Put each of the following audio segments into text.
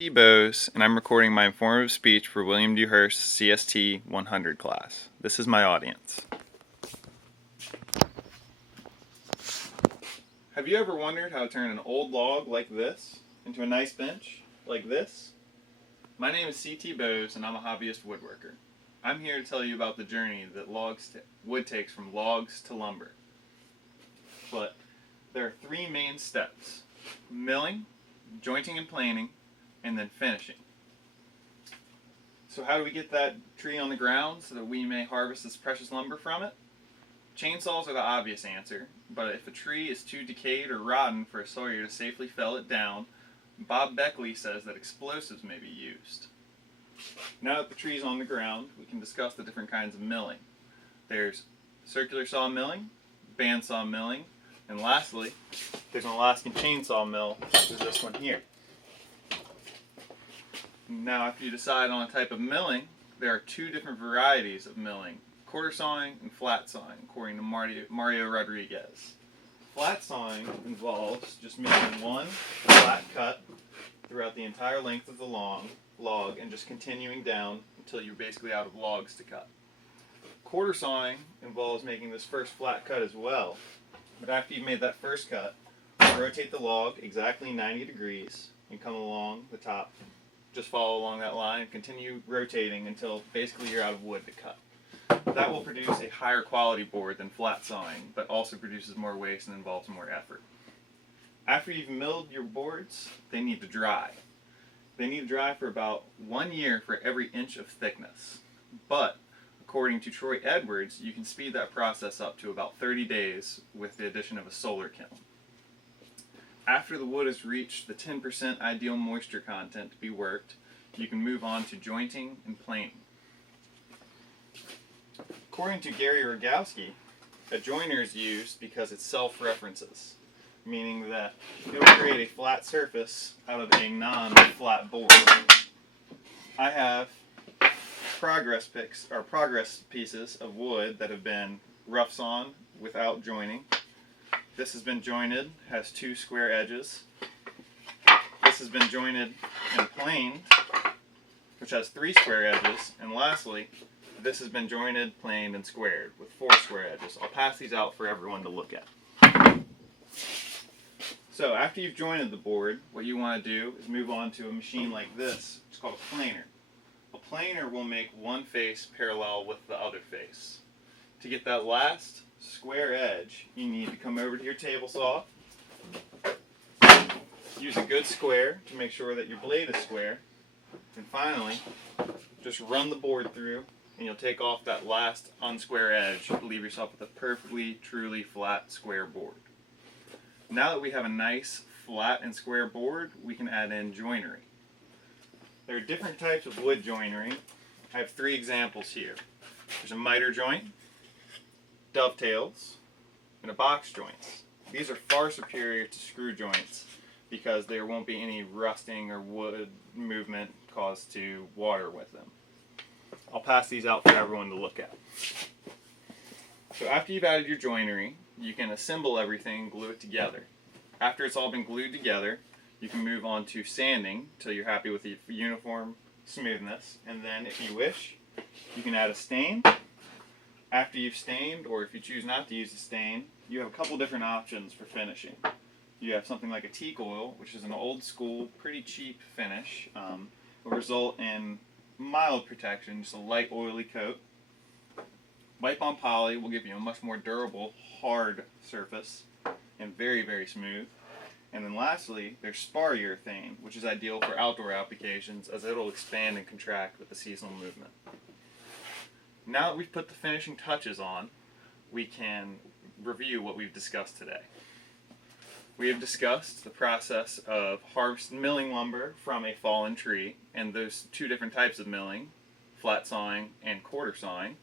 Boaz, and I'm recording my informative speech for William Dewhurst's CST-100 class. This is my audience. Have you ever wondered how to turn an old log like this into a nice bench like this? My name is C.T. Boaz, and I'm a hobbyist woodworker. I'm here to tell you about the journey that wood takes from logs to lumber. But there are three main steps: milling, jointing and planing, and then finishing. So how do we get that tree on the ground so that we may harvest this precious lumber from it? Chainsaws are the obvious answer, but if a tree is too decayed or rotten for a sawyer to safely fell it down, Bob Beckley says that explosives may be used. Now that the tree is on the ground, we can discuss the different kinds of milling. There's circular saw milling, bandsaw milling, and lastly, there's an Alaskan chainsaw mill, which is this one here. Now, after you decide on a type of milling, there are two different varieties of milling: quarter sawing and flat sawing, according to Mario Rodriguez. Flat sawing involves just making one flat cut throughout the entire length of the log and just continuing down until you're basically out of logs to cut. Quarter sawing involves making this first flat cut as well, but after you've made that first cut, rotate the log exactly 90 degrees and come along the top. Just follow along that line and continue rotating until basically you're out of wood to cut. That will produce a higher quality board than flat sawing, but also produces more waste and involves more effort. After you've milled your boards, they need to dry. They need to dry for about 1 year for every inch of thickness. But according to Troy Edwards, you can speed that process up to about 30 days with the addition of a solar kiln. After the wood has reached the 10% ideal moisture content to be worked, you can move on to jointing and planing. According to Gary Rogowski, a joiner is used because it self-references, meaning that it will create a flat surface out of a non-flat board. I have progress pieces of wood that have been rough sawn without joining. This has been jointed, has 2 square edges. This has been jointed and planed, which has 3 square edges. And lastly, this has been jointed, planed, and squared with 4 square edges. I'll pass these out for everyone to look at. So after you've jointed the board, what you want to do is move on to a machine like this. It's called a planer. A planer will make one face parallel with the other face. To get that last square edge, you need to come over to your table saw, use a good square to make sure that your blade is square, and finally just run the board through and you'll take off that last unsquare edge to leave yourself with a perfectly, truly flat square board. Now that we have a nice flat and square board, we can add in joinery. There are different types of wood joinery. I have 3 examples here. There's a miter joint, dovetails, and a box joints. These are far superior to screw joints because there won't be any rusting or wood movement caused to water with them. I'll pass these out for everyone to look at. So after you've added your joinery, you can assemble everything and glue it together. After it's all been glued together, you can move on to sanding until you're happy with the uniform smoothness, and then if you wish, you can add a stain. After you've stained, or if you choose not to use a stain, you have a couple different options for finishing. You have something like a teak oil, which is an old school, pretty cheap finish. Will result in mild protection, just a light oily coat. Wipe on poly will give you a much more durable, hard surface and very, very smooth. And then lastly, there's spar urethane, which is ideal for outdoor applications as it'll expand and contract with the seasonal movement. Now that we've put the finishing touches on, we can review what we've discussed today. We have discussed the process of milling lumber from a fallen tree, and those 2 different types of milling, flat sawing and quarter sawing.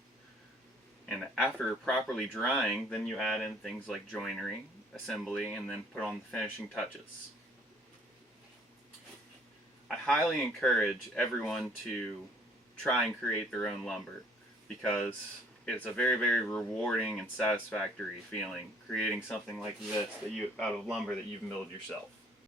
And after properly drying, then you add in things like joinery, assembly, and then put on the finishing touches. I highly encourage everyone to try and create their own lumber, because it's a very, very rewarding and satisfactory feeling creating something like this out of lumber that you've milled yourself.